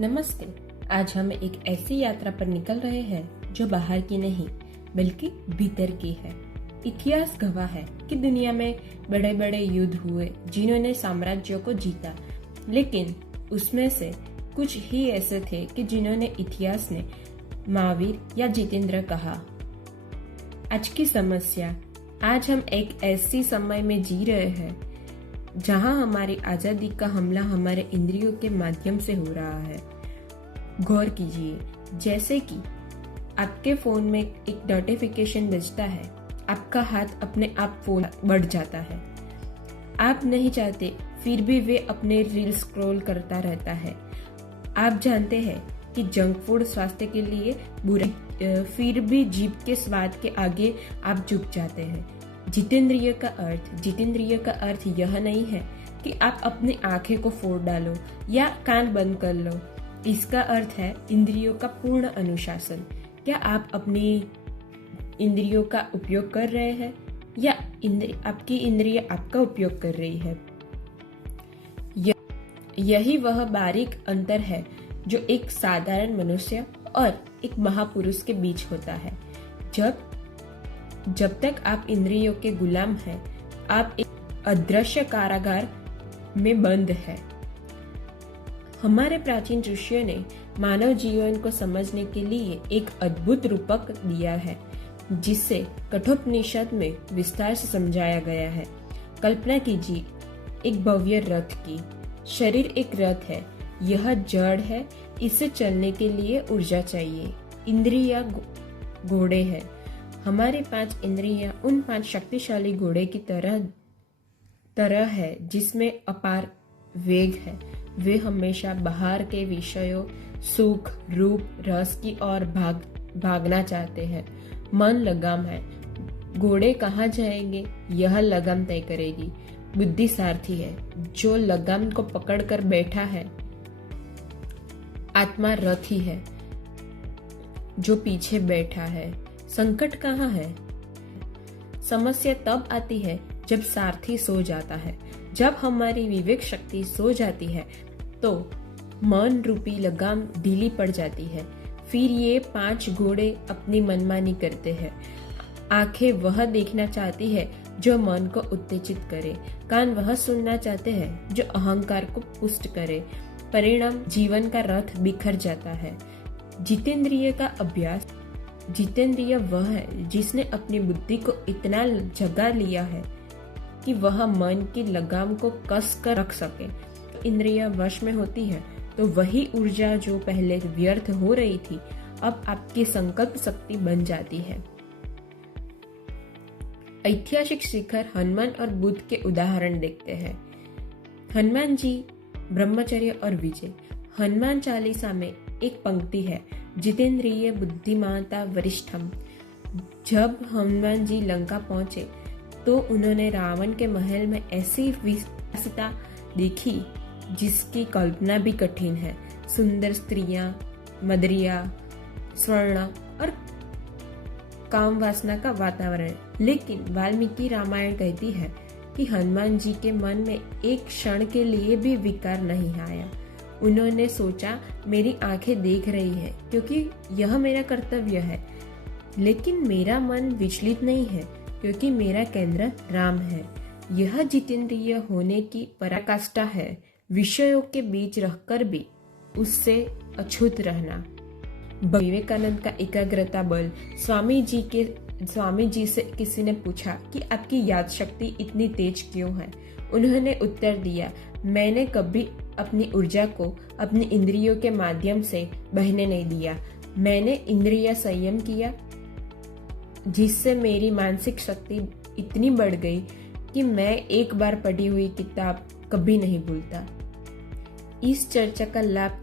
नमस्ते। आज हम एक ऐसी यात्रा पर निकल रहे हैं जो बाहर की नहीं बल्कि भीतर की है। इतिहास गवाह है कि दुनिया में बड़े बड़े युद्ध हुए जिन्होंने साम्राज्यों को जीता, लेकिन उसमें से कुछ ही ऐसे थे कि जिन्होंने इतिहास ने महावीर या जितेंद्र कहा। आज की समस्या, आज हम एक ऐसी समय में जी रहे हैं जहां हमारी आजादी का हमला हमारे इंद्रियों के माध्यम से हो रहा है। गौर कीजिए, जैसे कि आपके फोन में एक नोटिफिकेशन बजता है, आपका हाथ अपने आप फोन बढ़ जाता है। आप नहीं चाहते, फिर भी वे अपने रील स्क्रॉल करता रहता है। आप जानते हैं कि जंक फूड स्वास्थ्य के लिए बुरा, फिर भी जीभ के स्वाद के आगे आप झुक जाते हैं। जितेंद्रिय का अर्थ यह नहीं है कि आप अपनी आंखें को फोड़ डालो या कान बंद कर लो। इसका अर्थ है इंद्रियों का पूर्ण अनुशासन। क्या आप अपनी इंद्रियों का उपयोग कर रहे हैं या आपकी इंद्रिय आपका उपयोग कर रही है? यही वह बारीक अंतर है जो एक साधारण मनुष्य और एक महापुरुष के बीच होता है। जब तक आप इंद्रियों के गुलाम हैं, आप एक अदृश्य कारागार में बंद हैं। हमारे प्राचीन ऋषियों ने मानव जीवन को समझने के लिए एक अद्भुत रूपक दिया है, जिसे कठोपनिषद में विस्तार से समझाया गया है। कल्पना कीजिए एक भव्य रथ की। शरीर एक रथ है, यह जड़ है, इसे चलने के लिए ऊर्जा चाहिए। इंद्रियां घोड़े हैं। हमारी 5 इंद्रियां उन 5 शक्तिशाली घोड़े की तरह है जिसमें अपार वेग है। वे हमेशा बाहर के विषयों, सुख, रूप, रस की ओर भागना चाहते हैं। मन लगाम है। घोड़े कहाँ जाएंगे, यह लगाम तय करेगी। बुद्धि सारथी है, जो लगाम को पकड़कर बैठा है। आत्मा रथी है, जो पीछे बैठा है। संकट कहाँ है? समस्या तब आती है जब सारथी सो जाता है। जब हमारी विवेक शक्ति सो जाती है तो मन रूपी लगाम ढीली पड़ जाती है। फिर ये 5 घोड़े अपनी मनमानी करते हैं। आंखें वह देखना चाहती है जो मन को उत्तेजित करे, कान वह सुनना चाहते हैं जो अहंकार को पुष्ट करे। परिणाम, जीवन का रथ बिखर जाता है। जितेंद्रिय वह है जिसने अपनी बुद्धि को इतना जगा लिया है कि वह मन की लगाम को कस कर रख सके। इंद्रिय वश में होती है तो वही ऊर्जा जो पहले व्यर्थ हो रही थी, अब आपकी संकल्प शक्ति बन जाती है। ऐतिहासिक शिखर हनुमान और बुद्ध के उदाहरण देखते हैं। हनुमान जी, ब्रह्मचर्य और विजय। हनुमान चालीसा में एक पंक्ति है, जितेंद्रिय बुद्धिमाता वरिष्ठम। जब हनुमान जी लंका पहुंचे तो उन्होंने रावण के महल में ऐसी विलासिता देखी जिसकी कल्पना भी कठिन है। सुंदर स्त्रियां, मदरिया, स्वर्ण और काम वासना का वातावरण। लेकिन वाल्मीकि रामायण कहती है कि हनुमान जी के मन में एक क्षण के लिए भी विकार नहीं आया। उन्होंने सोचा, मेरी आंखें देख रही है क्योंकि यह मेरा कर्तव्य है, लेकिन मेरा मन विचलित नहीं है क्योंकि मेरा केंद्र राम है। यह जितेंद्रिय होने की पराकाष्ठा है। विषयों के बीच रहकर भी उससे अछूत रहना। विवेकानंद का एकाग्रता बल। स्वामी जी से किसी ने पूछा कि आपकी याद शक्ति इतनी तेज क्यों है? उन्होंने उत्तर दिया, मैंने कभी अपनी ऊर्जा को अपनी इंद्रियों के माध्यम से बहने नहीं दिया। मैंने इंद्रिय संयम किया, जिससे मेरी मानसिक शक्ति इतनी बढ़ गई कि मैं एक बार पढ़ी हुई किताब कभी नहीं भूलता। इस चर्चा का लाभ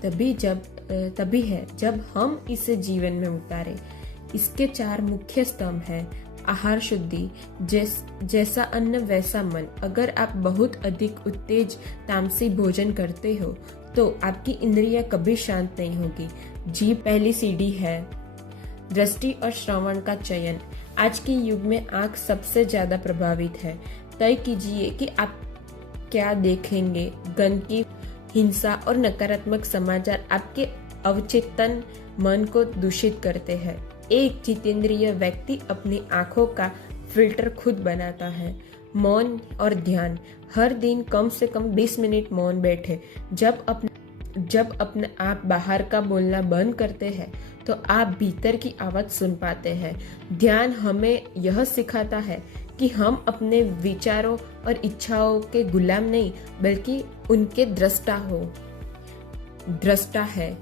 तभी है जब हम इसे जीवन में उतारें। इसके 4 मुख्य स्तंभ हैं। आहार शुद्धि, जैसा अन्न वैसा मन। अगर आप बहुत अधिक उत्तेज तामसी भोजन करते हो तो आपकी इंद्रियां कभी शांत नहीं होगी। जीभ पहली सीढ़ी है। दृष्टि और श्रवण का चयन। आज के युग में आंख सबसे ज्यादा प्रभावित है। तय कीजिए कि आप क्या देखेंगे। गंध की हिंसा और नकारात्मक समाचार आपके अवचेतन मन को दूषित करते हैं। एक जितेंद्रिय व्यक्ति अपनी आंखों का फिल्टर खुद बनाता है। मौन और ध्यान। हर दिन कम से कम 20 मिनट मौन बैठे। जब अपने आप बाहर का बोलना बंद करते हैं तो आप भीतर की आवाज सुन पाते हैं। ध्यान हमें यह सिखाता है कि हम अपने विचारों और इच्छाओं के गुलाम नहीं बल्कि उनके दृष्टा है।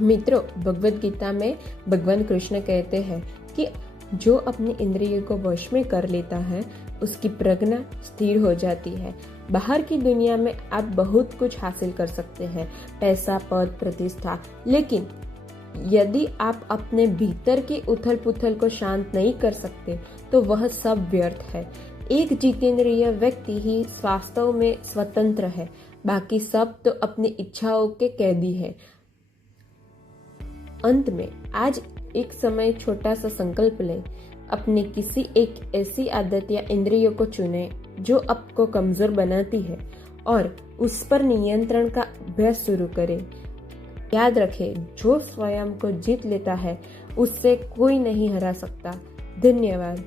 मित्रों, भगवद गीता में भगवान कृष्ण कहते हैं कि जो अपने इंद्रियों को वश में कर लेता है उसकी प्रज्ञा स्थिर हो जाती है। बाहर की दुनिया में आप बहुत कुछ हासिल कर सकते हैं, पैसा, पद, प्रतिष्ठा, लेकिन यदि आप अपने भीतर की उथल पुथल को शांत नहीं कर सकते तो वह सब व्यर्थ है। एक जितेंद्रिय व्यक्ति ही वास्तव में स्वतंत्र है, बाकी सब तो अपनी इच्छाओं के कैदी है। अंत में आज एक समय छोटा सा संकल्प लें। अपनी किसी एक ऐसी आदत या इंद्रियों को चुनें जो आपको कमजोर बनाती है और उस पर नियंत्रण का अभ्यास शुरू करें। याद रखें, जो स्वयं को जीत लेता है उससे कोई नहीं हरा सकता। धन्यवाद।